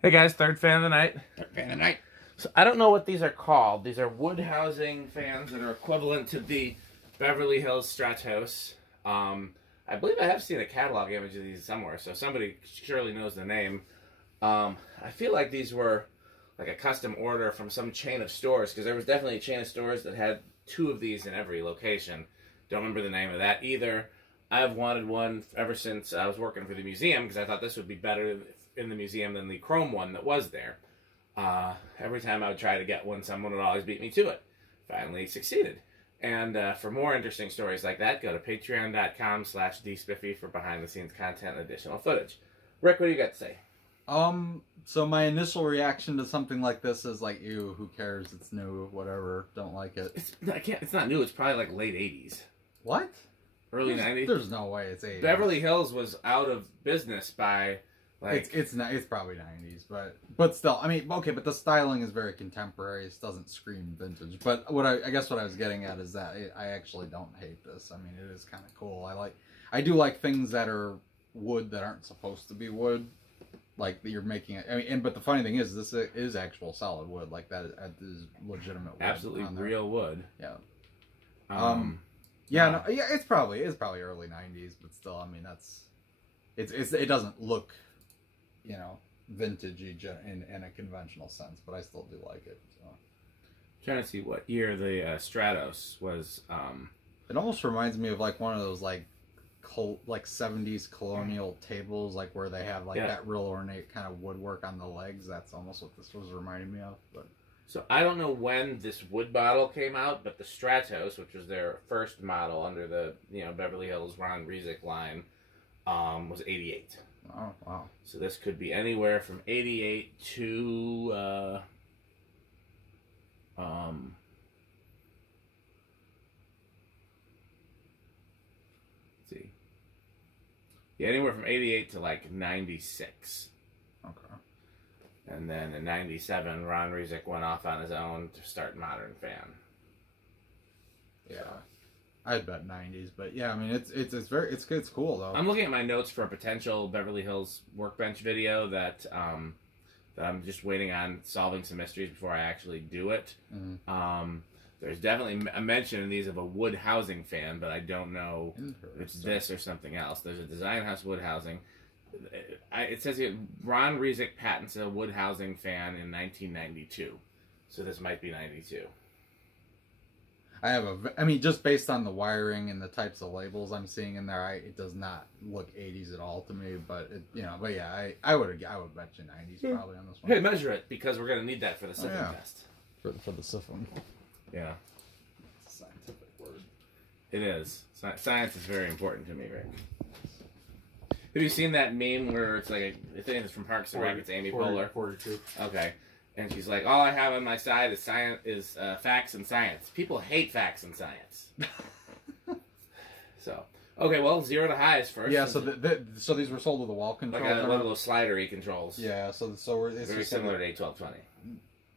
Hey guys, third fan of the night. Third fan of the night. So I don't know what these are called. These are wood housing fans that are equivalent to the Beverly Hills Stratos. I believe I have seen a catalog image of these somewhere, so somebody surely knows the name. I feel like these were like a custom order from some chain of stores, because there was definitely a chain of stores that had two of these in every location. Don't remember the name of that either. I've wanted one ever since I was working for the museum, because I thought this would be better in the museum than the chrome one that was there. Every time I would try to get one, someone would always beat me to it. Finally succeeded. And for more interesting stories like that, go to patreon.com/dspiffy for behind-the-scenes content and additional footage. Rick, what do you got to say? So my initial reaction to something like this is like, ew, who cares? It's new, whatever, don't like it. It's not new, it's probably like late 80s. What? Early 90s? There's no way it's 80s. Beverly Hills was out of business by... Like, it's probably 90s, but still, I mean, okay, but the styling is very contemporary. It doesn't scream vintage. But I guess what I was getting at is that I actually don't hate this. I mean, it is kind of cool. I do like things that are wood that aren't supposed to be wood, like you're making it. I mean, but the funny thing is, this is actual solid wood. Like that is legitimate wood. Absolutely real wood. Yeah. Yeah, it's probably early 90s, but still, I mean, it doesn't look, you know, vintagey in a conventional sense, but I still do like it. So. Trying to see what year the Stratos was. It almost reminds me of like one of those like 70s colonial tables, like where they have like that real ornate kind of woodwork on the legs. That's almost what this was reminding me of. But so I don't know when this wood bottle came out, but the Stratos, which was their first model under the Beverly Hills Ron Rezick line, was 88. Oh, wow. So this could be anywhere from 88 to, let's see. Yeah, anywhere from 88 to like 96. Okay. And then in 97, Ron Rezick went off on his own to start Modern Fan. Yeah. I'd bet 90s, but yeah, I mean it's cool though. I'm looking at my notes for a potential Beverly Hills workbench video that that I'm just waiting on solving some mysteries before I actually do it. Mm-hmm. There's definitely a mention in these of a wood housing fan, but I don't know if it's this or something else. There's a design house wood housing. It says here Ron Rezick patents a wood housing fan in 1992, so this might be 92. I mean, just based on the wiring and the types of labels I'm seeing in there, it does not look 80s at all to me. But but yeah, I would bet you 90s probably on this one. Hey, measure it because we're gonna need that for the siphon test. For the siphon. Yeah. It's a scientific word. It is. Science is very important to me, Rick. Have you seen that meme where it's like I think it's from Parks and Rec? It's Amy Poehler. 42. Okay. And she's like, all I have on my side is facts and science. People hate facts and science. So, okay, well, 0 to highs first. Yeah, so these were sold with a wall control. Like one of those slidery controls. Yeah, it's very similar to 81220,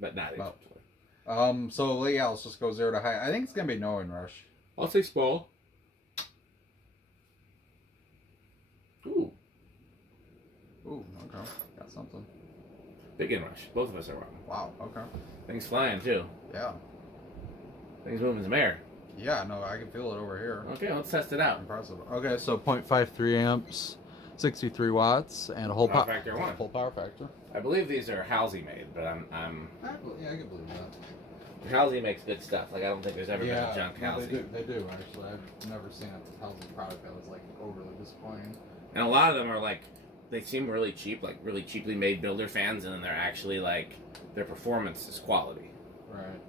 but not 81220. So yeah, let's just go 0 to high. I think it's gonna be no inrush. I'll say small. Ooh, okay, got something. Big inrush. Both of us are wrong. Wow, okay. Things flying, too. Yeah. Things moving some air. Yeah, no, I can feel it over here. Okay, let's test it out. Impressive. Okay, so 0.53 amps, 63 watts, and a whole power factor 1. Full power factor. I believe these are Halsey made, but yeah, I can believe that. Halsey makes good stuff. Like, I don't think there's ever been a junk Halsey. They do, actually. I've never seen a Halsey product that was, like, overly disappointing. And a lot of them are, like, they seem really cheap, like really cheaply made builder fans, and then they're actually like, their performance is quality. Right.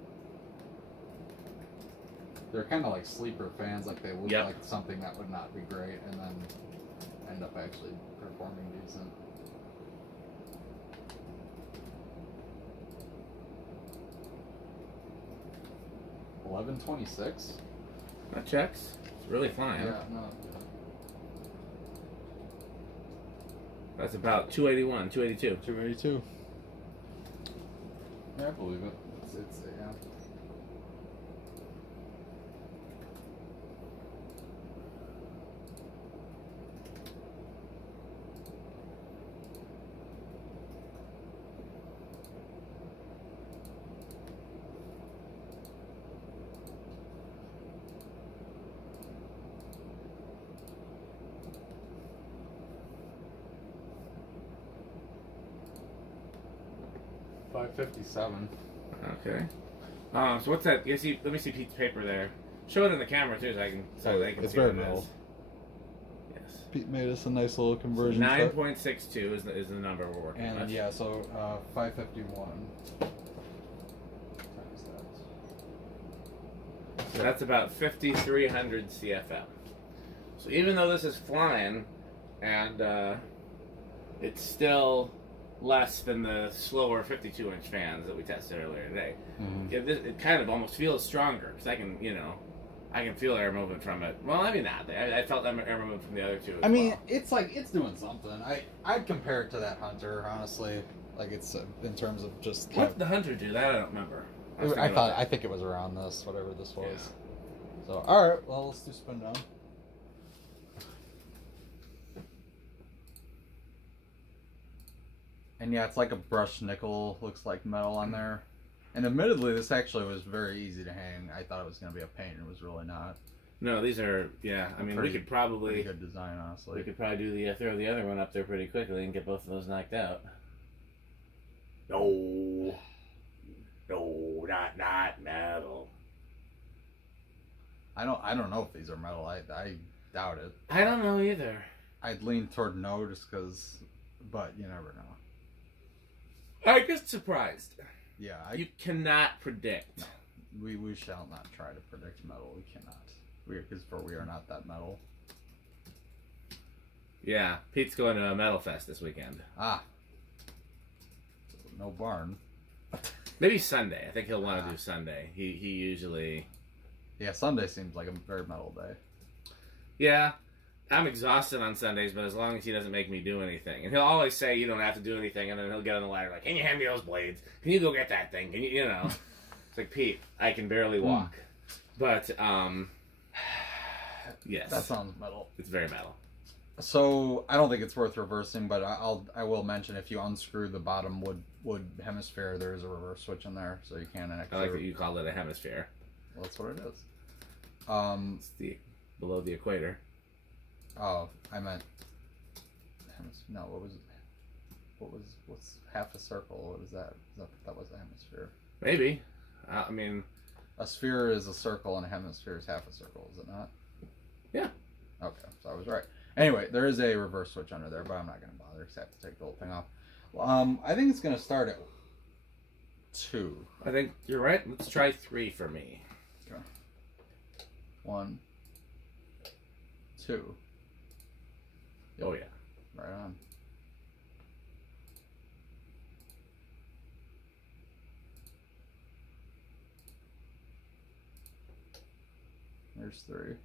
They're kind of like sleeper fans, like they look like something that would not be great, and then end up actually performing decent. $11.26. That checks. It's really flying. Yeah, no. That's about 281, 282. 282. Yeah, I believe it. It's yeah. 557. Okay. So what's that? You see? Let me see Pete's paper there. Show it in the camera too, so they can it's see very what it metal. is. Yes. Pete made us a nice little conversion. 9.62 is the number we're working with. And yeah, so 551. So that's about 5,300 CFM. So even though this is flying, and it's still less than the slower 52-inch fans that we tested earlier today, it kind of almost feels stronger because I can feel air movement from it. Well, I mean not. I felt air movement from the other two. I mean, it's like it's doing something. I'd compare it to that Hunter, honestly. Like it's in terms of just. What did the Hunter do? That I don't remember. I think it was around this, whatever this was. Yeah. So all right, well let's do spin down. And yeah, it's like a brushed nickel. Looks like metal on there. And admittedly, this actually was very easy to hang. I thought it was going to be a pain. It was really not. No, these are, yeah. I mean, we could probably... Pretty good design, honestly. We could probably do throw the other one up there pretty quickly and get both of those knocked out. No. No, not metal. I don't know if these are metal. I doubt it. I don't know either. I'd lean toward no just because... But you never know. I get surprised. Yeah, you cannot predict. No, we shall not try to predict metal. We cannot. We are not that metal. Yeah, Pete's going to a metal fest this weekend. Ah, no barn. Maybe Sunday. I think he'll want to do Sunday. He usually. Yeah, Sunday seems like a very metal day. Yeah. I'm exhausted on Sundays, but as long as he doesn't make me do anything. And he'll always say, you don't have to do anything, and then he'll get on the ladder like, can you hand me those blades? Can you go get that thing? Can you know? It's like, Pete, I can barely walk. But, yes. That sounds metal. It's very metal. So, I don't think it's worth reversing, but I will mention if you unscrew the bottom wood hemisphere, there is a reverse switch in there, so you can actually... I like that you called it a hemisphere. Well, that's what it is. It's below the equator. Oh, I meant... No, what's half a circle? What is that? That was a hemisphere. Maybe. I mean... A sphere is a circle and a hemisphere is half a circle, is it not? Yeah. Okay, so I was right. Anyway, there is a reverse switch under there, but I'm not going to bother because I have to take the whole thing off. I think it's going to start at 2. I think you're right. Let's try 3 for me. Okay. 1, 2. Oh, yeah. Right on. There's 3.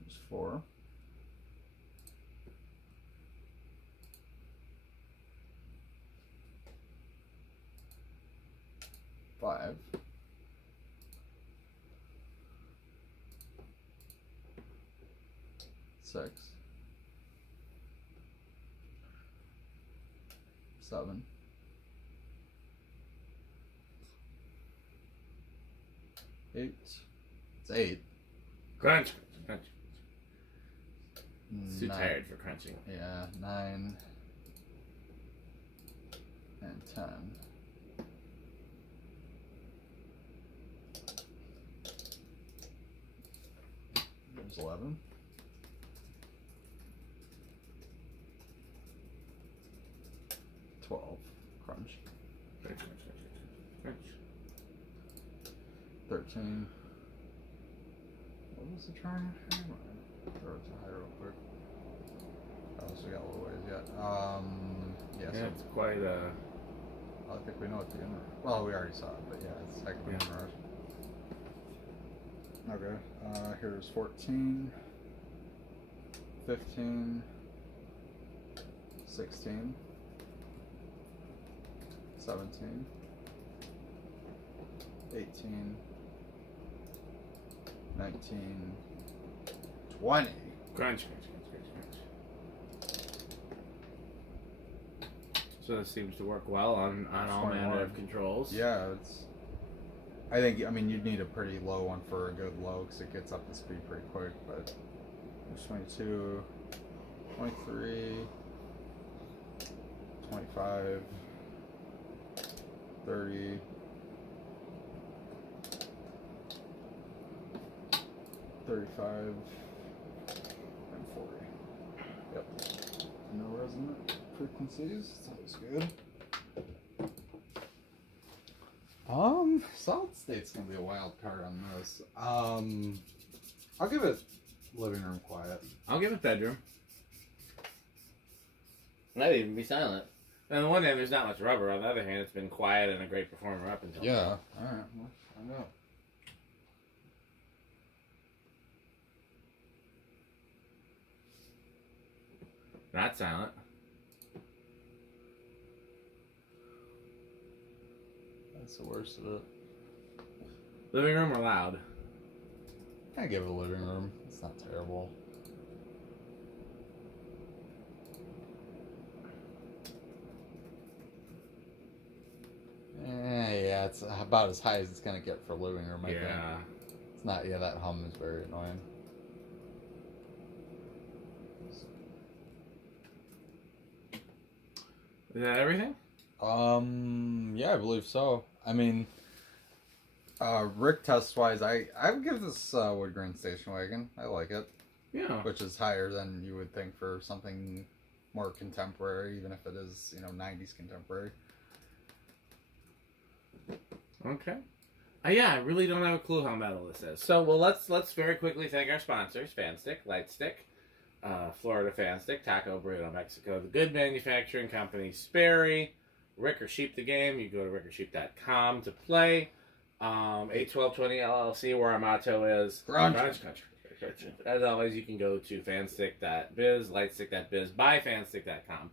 There's 4. 5. 6. 7. 8. It's 8. Crunch. Crunch. It's too 9. tired for crunching. Yeah, 9 and 10. There's 11. 12. Crunch. Crunch, crunch, crunch, crunch. 13. What was the trying? Throw it to high real quick. Oh, so we got a little ways yet. Yeah, Yeah, so it's quite a... I think we know what the inner... Well, we already saw it, but yeah, it's like the inner. Okay, here's 14, 15, 16, 17, 18, 19, 20. Crunch, crunch, crunch, crunch, crunch. So this seems to work well on all manner of controls. Yeah, I think, I mean, you'd need a pretty low one for a good low because it gets up to speed pretty quick, but 22, 23, 25, 30, 35, and 40. Yep. No resonant frequencies. That was good. Solid state's gonna be a wild card on this. I'll give it living room quiet. I'll give it bedroom. Might even be silent. On the one hand, there's not much rubber. On the other hand, it's been quiet and a great performer up until Yeah. All right. Well, find out. Not silent. That's the worst of it. Living room or loud? I give it a living room. It's not terrible. Yeah, it's about as high as it's gonna get for living room. I think. It's not. Yeah, that hum is very annoying. Is that everything? Yeah, I believe so. I mean, Rick test wise, I would give this wood grain station wagon. I like it. Yeah. Which is higher than you would think for something more contemporary, even if it is, 90s contemporary. Okay. Yeah, I really don't have a clue how metal this is. So, well, let's very quickly thank our sponsors: Fanstick, Lightstick, Florida Fanstick, Taco Burrito, Mexico, The Good Manufacturing Company, Sperry, Rick or Sheep the Game. You go to rickorsheep.com to play. 81220 LLC, where our motto is Grunge Country. As always, you can go to fanstick.biz, lightstick.biz, buyfanstick.com,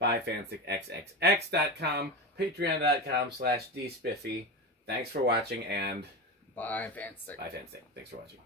buyfanstickxxx.com, patreon.com/dspiffy. Thanks for watching, and bye, Fanstick. bye, Fanstick. Thanks for watching.